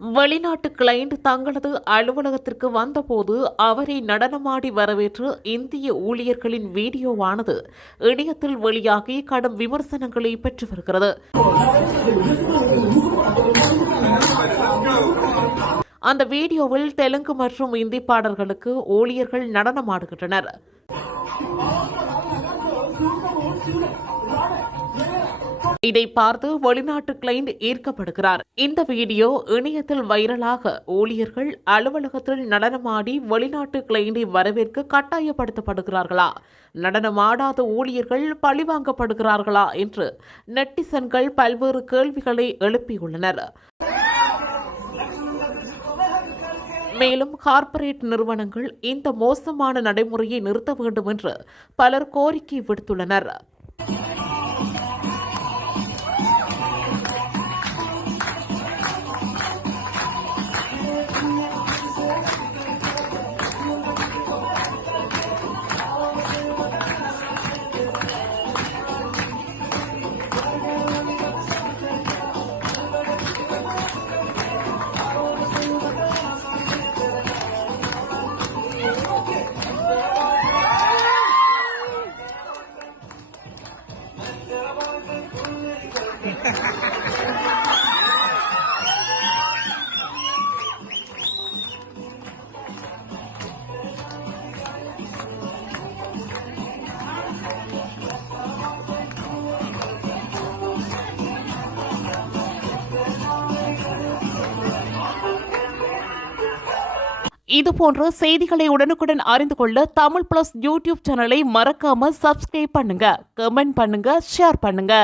வெளிநாட்டு கிளையண்ட் தங்களது அலுவலகத்திற்கு வந்தபோது அவரை நடனமாடி வரவேற்று இந்திய ஊழியர்களின் வீடியோவானது இணையத்தில் வெளியாகி கடும் விமர்சனங்களை பெற்று வருகிறது. அந்த வீடியோவில் தெலுங்கு மற்றும் இந்தி பாடல்களுக்கு ஊழியர்கள் நடனமாடுகின்றனர். இதை பார்த்து வெளிநாட்டு கிளையண்ட் ஈர்க்கப்படுகிறார். இந்த வீடியோ இணையத்தில் வைரலாக ஊழியர்கள் அலுவலகத்தில் நடனமாடி வெளிநாட்டு கிளையண்டை வரவேற்க கட்டாயப்படுத்தப்படுகிறார்களா, நடனமாடாத ஊழியர்கள் பழிவாங்கப்படுகிறார்களா என்று நெட்டிசன்கள் பல்வேறு கேள்விகளை எழுப்பியுள்ளனர். மேலும் கார்ப்பரேட் நிறுவனங்கள் இந்த மோசமான நடைமுறையை நிறுத்த வேண்டும் என்று பலர் கோரிக்கை விடுத்துள்ளனர். இதுபோன்ற செய்திகளை உடனுக்குடன் அறிந்து கொள்ள தமிழ் பிளஸ் யூடியூப் சேனலை மறக்காம சப்ஸ்கிரைப் பண்ணுங்க, கமெண்ட் பண்ணுங்க, ஷேர் பண்ணுங்க.